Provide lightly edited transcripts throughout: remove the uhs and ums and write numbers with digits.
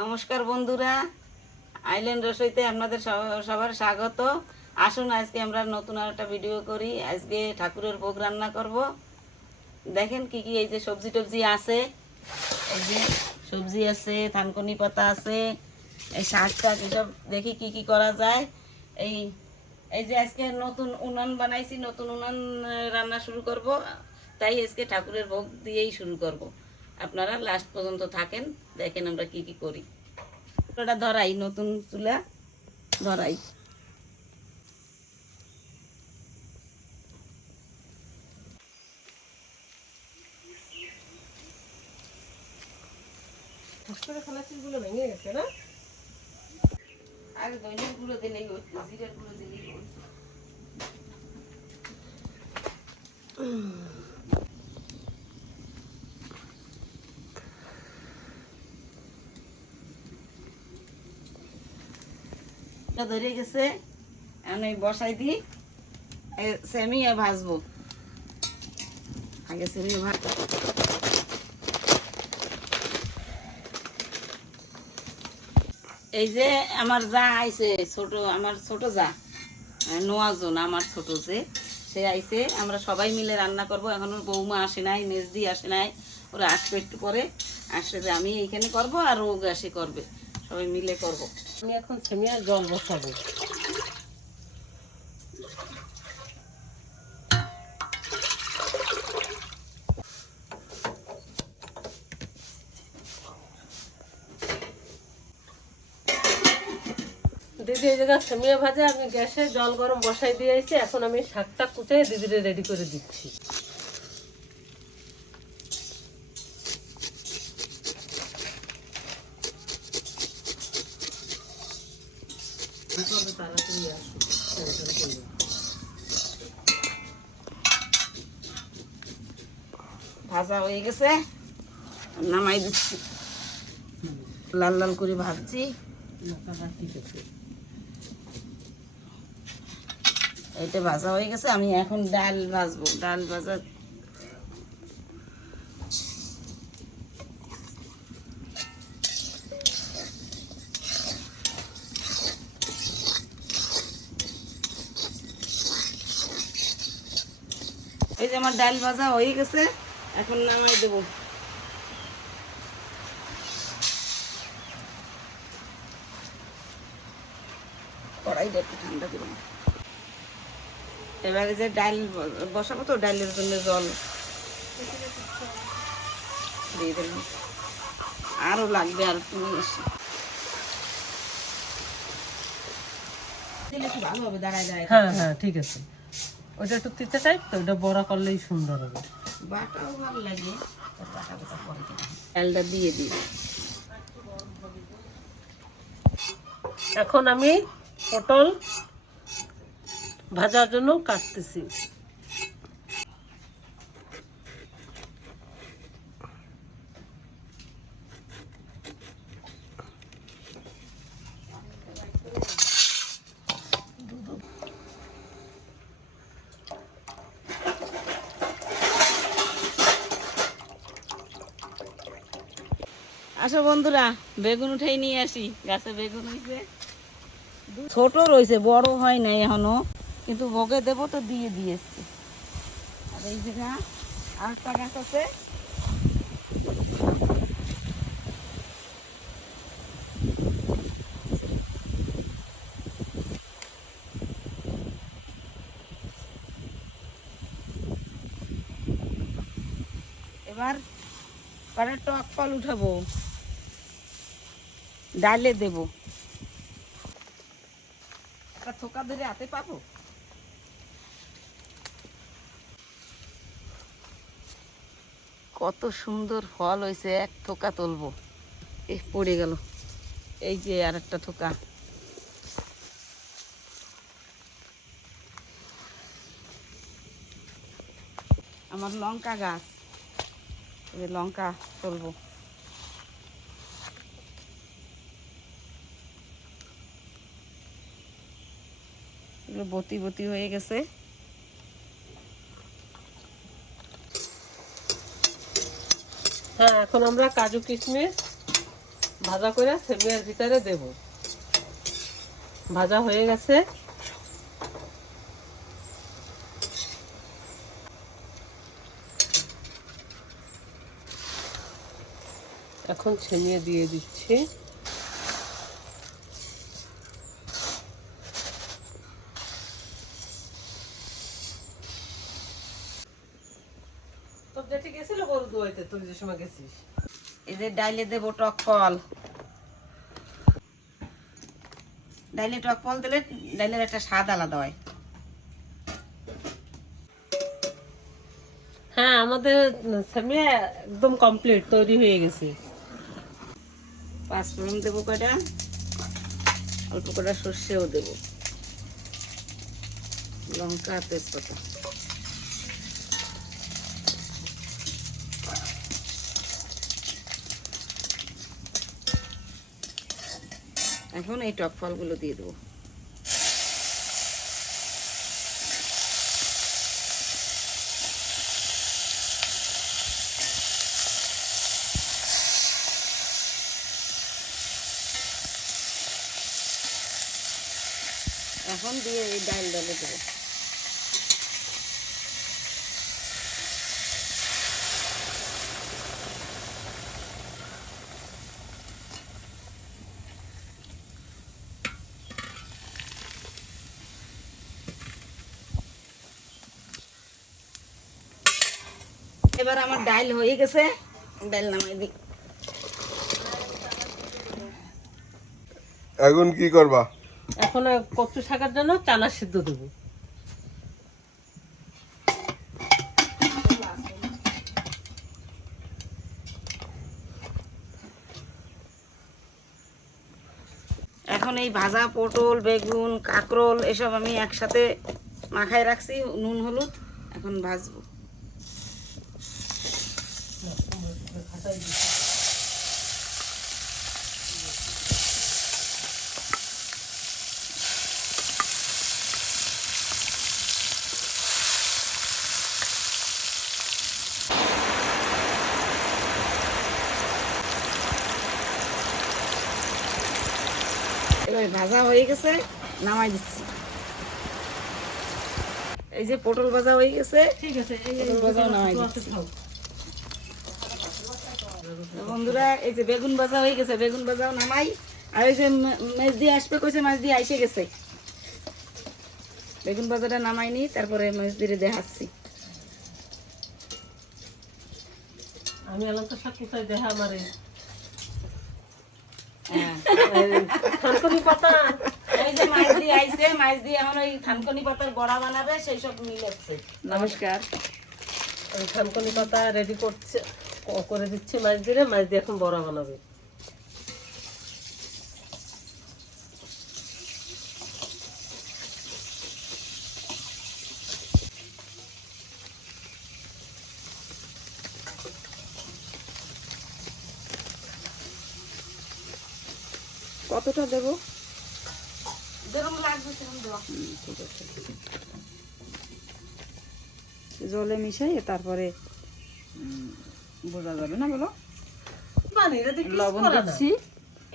নমস্কার বন্ধুরা, আইল্যান্ড রসইতে আপনাদের সবার স্বাগত। আসুন আজকে আমরা নতুন একটা ভিডিও করি। আজকে ঠাকুরের ভোগ রান্না করব। দেখেন কি কি, এই যে সবজি টবজি আছে, এই যে সবজি আছে, থানকুনি পাতা আছে, এই শাক টাক, এসব দেখি কি কি করা যায়। এই এই যে আজকে নতুন উনান বানাইছি, নতুন উনান রান্না শুরু করব। তাই আজকে ঠাকুরের ভোগ দিয়েই শুরু করব। আপনারা লাস্ট পর্যন্ত থাকেন, দেখেন আমরা কি কি করি। ওটা ধরাই, নতুন চুলা ধরাই। ভেঙে গেছে না? আগে দৈনিক গুঁড়ো দিলেই হচ্ছে, জিরের গুঁড়ো দিলেই হচ্ছে। ধরে গেছে, এখন এই বসাই দিই। সেমিয়া ভাজবো, আগে সেমিয়া ভাজ। এই যে আমার যা আইছে, আমার ছোট যা নোয়াজন, আমার ছোট যে সে আইছে, আমরা সবাই মিলে রান্না করব। এখনো বৌমা আসে নাই, মেজদি আসে নাই, ওরা আসবে একটু পরে। আসলে যে আমি এইখানে করব আর ও গ্যাসে করবে, সবাই মিলে করব। আমি এখন সেমিয়ার জল বসাবো। দিদি এই জায়গায় সেমিয়া ভাজা আমি গ্যাসে জল গরম বসাই দিয়েছি। এখন আমি শাকটা কুচে দিদিরে রেডি করে দিচ্ছি। ভাজা হয়ে গেছে, নামাই দিচ্ছি। লাল লাল করে ভাজছি। এটা ভাজা হয়ে গেছে, আমি এখন ডাল ভাজবো। ডাল ভাজা এই যে আমার ডাল ভাজা হয়ে গেছে, এখন নামাই দেবো। কড়াইটা একটু ঠান্ডা দেবো। এবারে যে ডাল বসাবো, তো ডালের জন্য জল দিয়ে দিলাম। আরও লাগবে, আর তুমি এসে দিলে একটু ভালো হবে। দাঁড়ায় দাঁড়ায়, হ্যাঁ হ্যাঁ ঠিক আছে। ওটা একটু তিতে টাইপ, তো ওটা বড়া করলেই সুন্দর হবে। বাটাও ভালো লাগে, বাটা বাটা পরে দিলাম। ডালটা দিয়ে দিই। এখন আমি পটল ভাজার জন্য কাটতেছি। আসো বন্ধুরা, বেগুন উঠাই নিয়ে আসি। গাছে বেগুন হয়েছে, ছোট রয়েছে, বড় হয় নাই এখনো, কিন্তু ভোগে দেবো তো দিয়ে দিয়েছি। আর এই জায়গা আরেকটা গাছ আছে, এবার কড়ার টক ফল উঠাবো, ডালে দেব। একটা থোকা ধরে হাতে পাবো। কত সুন্দর ফল হয়েছে, এক থোকা তুলবো। পড়ে গেল, এই যে আর একটা থোকা। আমার লঙ্কা গাছ, এই লঙ্কা তুলবো। এগুলো বতি বতি হয়ে গেছে। হ্যাঁ, এখন আমরা কাজু কিশমিশ ভাজা করে সেমিয়ার ভিতরে দেব। ভাজা হয়ে গেছে, এখন সেমিয়া দিয়ে দিচ্ছি। তোর জেঠি গেছিল গরু দুয়াইতে, তুই যে সময় গেছিস। এই যে ডাইলে দেবো টক ফল। ডাইলে টক ফল দিলে ডাইলের একটা স্বাদ আলাদা হয়। হ্যাঁ, আমাদের সেমিয়া একদম কমপ্লিট, তৈরি হয়ে গেছে। পাঁচফোড়ন দেবো কয়টা, অল্প কটা সর্ষেও দেবো, লঙ্কা তেজপাতা। এখন এই টক ফলগুলো দিয়ে দেবো। এখন দিয়ে এই ডাল ডালে দেবো। এবার আমার ডাল হয়ে গেছে, ডাল নামাই দিই। এখন কি করবা? এখন কচু শাকের জন্য চানা সিদ্ধ দেবো। এখন এই ভাজা পটল, বেগুন, কাঁকরোল এসব আমি একসাথে মাখায় রাখছি, নুন হলুদ। এখন ভাজবো। এবার ভাজা হয়ে গেছে, নামাই দিচ্ছি। এই যে পটল ভাজা হয়ে গেছে, ঠিক আছে, পটল ভাজাও নামাই দিচ্ছি। বন্ধুরা, এই যে বেগুন ভাজা হয়ে গেছে, বেগুন ভাজাও নামাই। আর এই যে মাছ দিয়ে আসবে কইছে, মাছ দিয়ে আইসে গেছে। বেগুন ভাজাটা নামাইনি, তারপরে মাছ দিয়ে দেখাচ্ছি। আমি এলাম তো শাক কোথায় দেখা আমারে। হ্যাঁ, থানকুনি পাতা, ওই যে মাছ দিয়ে আইছে, মাছ দিয়ে এখন ওই থানকুনি পাতার বড়া বানাবে, সেই সব মিলাচ্ছে। নমস্কার। আমি থানকুনি পাতা রেডি করছে, করে দিচ্ছি মাছ দিয়ে। মাছ দিয়ে এখন বড়া বানাবে। কতটা দেবো? যেরকম লাগবে সেরকম দেওয়া। ঠিক আছে, জলে মিশাই তারপরে বোঝা যাবে না, বলো। লবণ দিচ্ছি,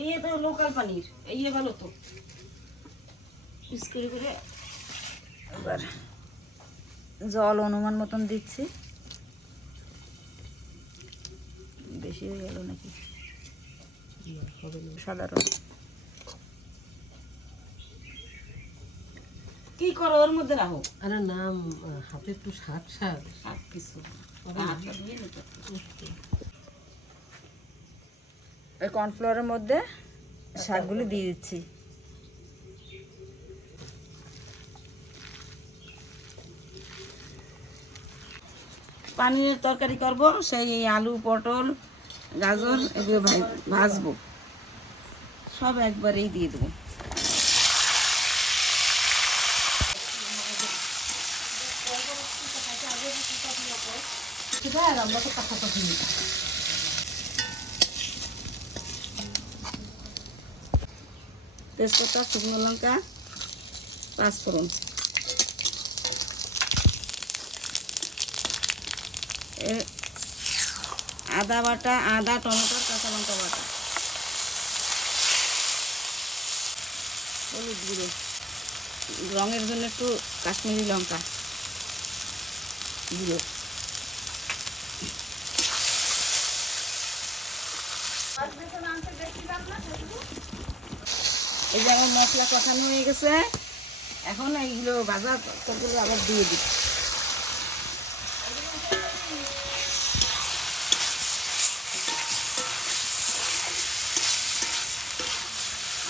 এই তো লোকাল পানির, এই ভালো তো পিস করে করে। এবার জল অনুমান মতন দিচ্ছি। বেশি হয়ে গেল নাকি? সাধারণ কি করো ওর মধ্যে রাখো? আরে নাম হাতে একটু শাক শাক শাক কিছু এই কর্নফ্লাওয়ারের মধ্যে শাকগুলি দিয়ে দিচ্ছি। পানির তরকারি করব, সেই আলু, পটল, গাজর এগুলো ভাজবো, সব একবারেই দিয়ে দেবো। আমরা তো পাশাপাশি তেজপাতা, শুকনো লঙ্কা, পাঁচফোড়ন, আদা বাটা, আদা, টমেটো, কাঁচা লঙ্কা বাটা। হলুদ গুঁড়ো, রঙের জন্য একটু কাশ্মীরি লঙ্কা গুঁড়ো। এই যে আমার মশলা কষানো হয়ে গেছে, এখন এইগুলো ভাজা তরকারিগুলো আবার দিয়ে দিই।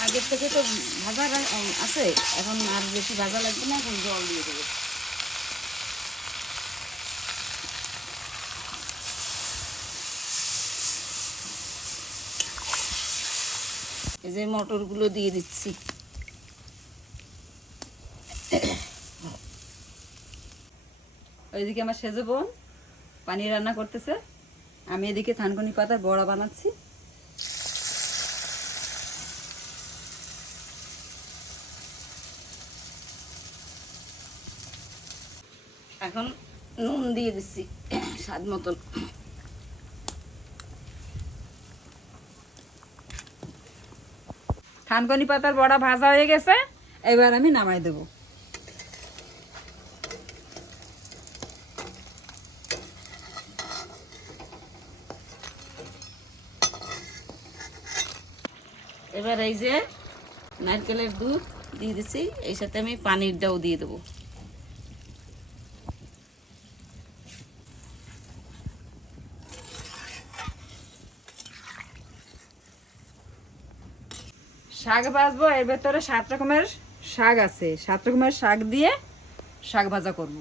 আগের থেকে তো ভাজা আছে, এখন আর বেশি ভাজা লাগবে না, এখন জল দিয়ে দেবো। এই যে মটরগুলো দিয়ে দিচ্ছি। ওইদিকে আমার সেজে বোন পানি রান্না করতেছে, আমি এদিকে থানকুনি পাতার বড়া বানাচ্ছি। এখন নুন দিয়ে দিচ্ছি স্বাদ মতন। থানকুনি পাতার বড়া ভাজা হয়ে গেছে, এবার আমি নামাই দেবো। এবার এই যে নারকেলের দুধ দিয়ে দিচ্ছি, এই সাথে আমি পানিরটাও দিয়ে দেবো। শাক ভাজবো, এর ভেতরে 7 রকমের শাক আছে, 7 রকমের শাক দিয়ে শাক ভাজা করব।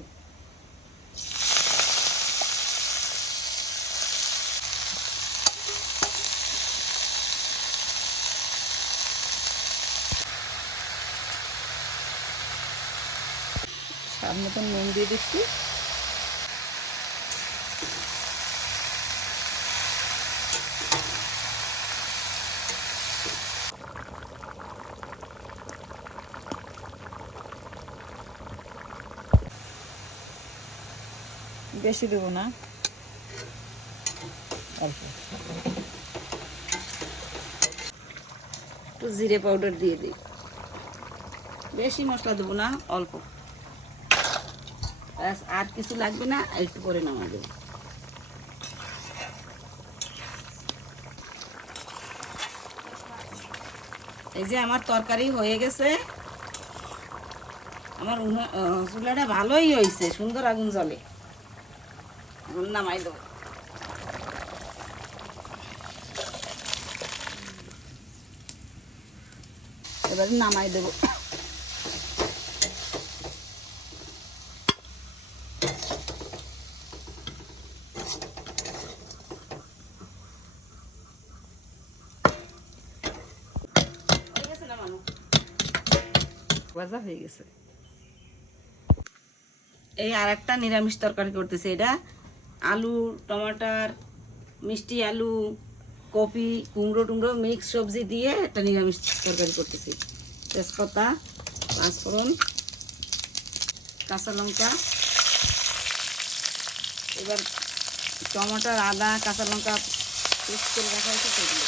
স্বাদ মতন নুন দিয়ে দিচ্ছি। বেশি দেবো না, অল্প। একটু জিরে পাউডার দিয়ে দিই, বেশি মশলা দেবো না, অল্প। ব্যাস, আর কিছু লাগবে না, একটু করে নামা দেবো। এই যে আমার তরকারি হয়ে গেছে, আমার চুলাটা ভালোই হয়েছে, সুন্দর আগুন জ্বলে। এখন নামাই দেবো। এবারে নামাই দেবো। হয়ে গেছে নামানো। ভাজা হয়ে গেছে। এই আর একটা নিরামিষ তরকারি করতেছে, এটা আলু, টমাটার, মিষ্টি আলু, কপি, কুমড়ো টুমড়ো মিক্স সবজি দিয়ে একটা নিরামিষ তরকারি করতেছি। তেজপাতা, পাঁচফোড়ন, কাঁচা লঙ্কা, এবার টমাটার, আদা, কাঁচা লঙ্কা পেস্ট করে রাখা হয়েছে সেগুলো।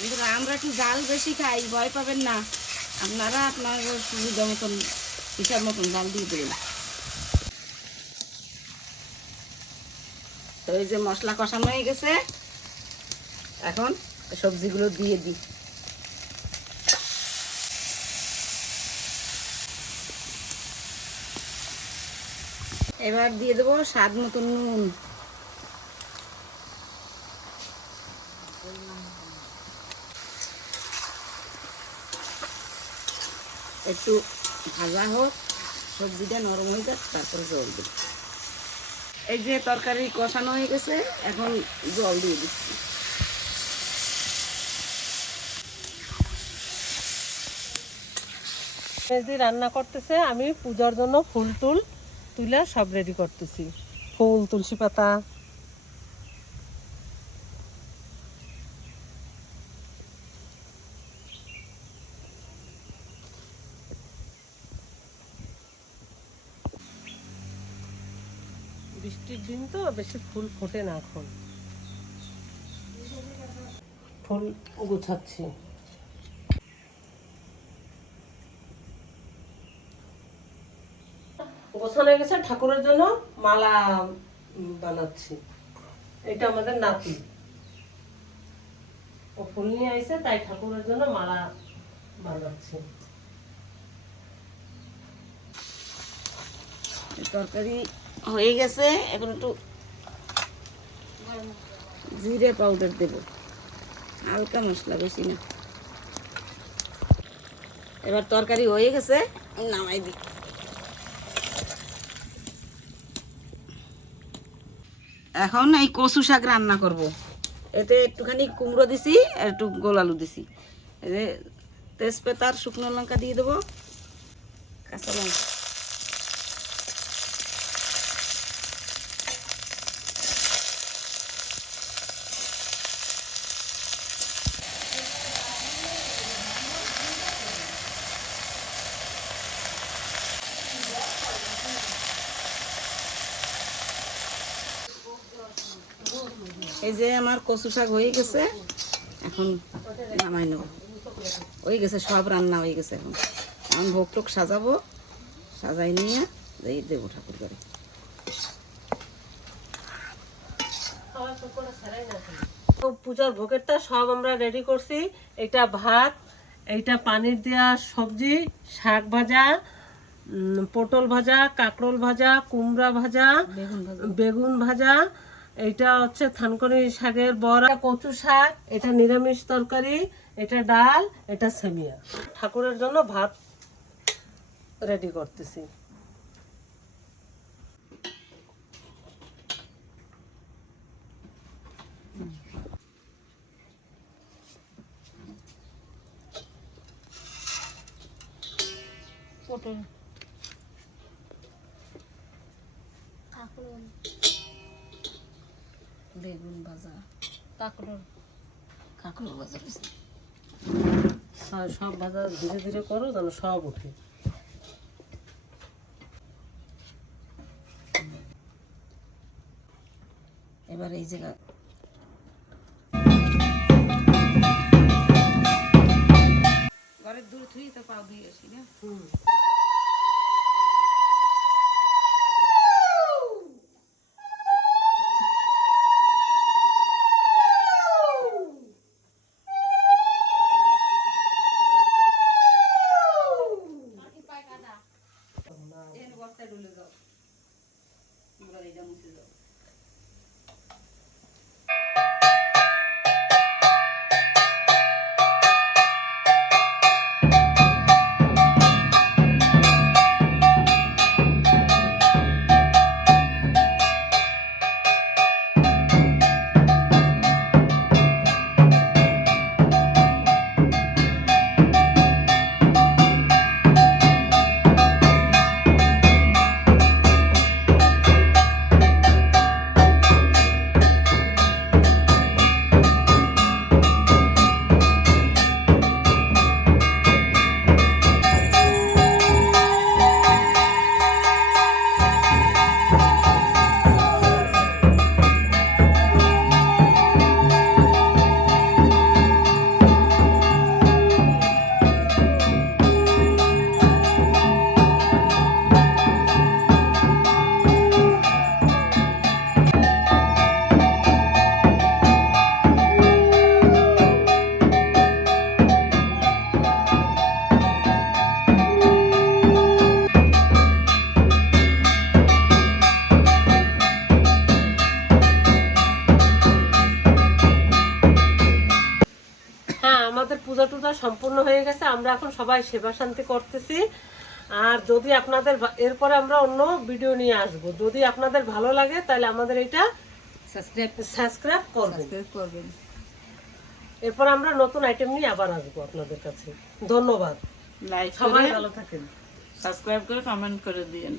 কিন্তু আমরা একটু জাল বেশি খাই, ভয় পাবেন না, আপনারা আপনার সুবিধা মতন হিসাব মতন জাল দিয়ে দেবেন। তো এই যে মশলা কষানো হয়ে গেছে, এখন সবজিগুলো দিয়ে দিই। এবার দিয়ে দেবো স্বাদ মতন নুন। একটু ভাজা হোক, সবজিটা নরম হয়ে যাক, তারপরে জল দেব। এই যে তরকারি কষানো হয়ে গেছে, এখন জল দিয়ে দিচ্ছি। মেজি রান্না করতেছে, আমি পূজার জন্য ফুল টুল তুলে সব রেডি করতেছি। ফুল, তুলসী পাতা। বৃষ্টির দিন তো বেশি ফুল ফোটে না এখন। ফুল গুছাচ্ছি। গোছানো হয়ে গেছে, ঠাকুরের জন্য মালা বানাচ্ছি। এটা আমাদের নাতি, ও ফুল নিয়ে আইছে, তাই ঠাকুরের জন্য মালা বানাচ্ছি। তরকারি হয়ে গেছে, এখন একটু জিরে পাউডার দেব, হালকা মশলা, বেশি না। এবার তরকারি হয়ে গেছে, নামাই দিই। এখন এই কচু শাক রান্না করব। এতে একটুখানি কুমড়ো দিছি আর একটু গোল আলু দিছি। এই যে তেজপাতা আর শুকনো লঙ্কা দিয়ে দেবো, কাঁচা লঙ্কা। এই যে আমার কচু শাক হয়ে গেছে, এখন নামাই নেব। হয়ে গেছে, সব রান্না হয়ে গেছে। এখন এখন ভোগ টোক সাজাবো, সাজাই নিয়ে এই দেবো ঠাকুর ঘরে। তো পূজার ভোগেরটা সব আমরা রেডি করছি। এটা ভাত, এইটা পানির দেওয়া সবজি, শাক ভাজা, পটল ভাজা, কাঁকরোল ভাজা, কুমড়া ভাজা, বেগুন ভাজা, এইটা হচ্ছে থানকুনি শাকের বড়া, কচু শাক, এটা নিরামিষ তরকারি, এটা ডাল, এটা সেমিয়া। ঠাকুরের জন্য ভাত রেডি করতেছি। পটল, বেগুন ভাজা, কাঁকরোল, কাঁকরোল ভাজা। সব ভাজা ধীরে ধীরে করো যেন সব উঠে। এবার এই জায়গা ঘরের দূর থুই তো পাও দিয়ে আসি না। পূজা টুজা সম্পূর্ণ হয়ে গেছে। আমরা এখন সবাই সেবা শান্তি করতেছি। আর যদি আপনাদের এরপরে আমরা অন্য ভিডিও নিয়ে আসব, যদি আপনাদের ভালো লাগে তাহলে আমাদের এটা সাবস্ক্রাইব করবেন। এরপর আমরা নতুন আইটেম নিয়ে আবার আসবো আপনাদের কাছে। ধন্যবাদ, লাইক সবাই করে ভালো থাকেন, সাবস্ক্রাইব করে কমেন্ট করে দিয়েন।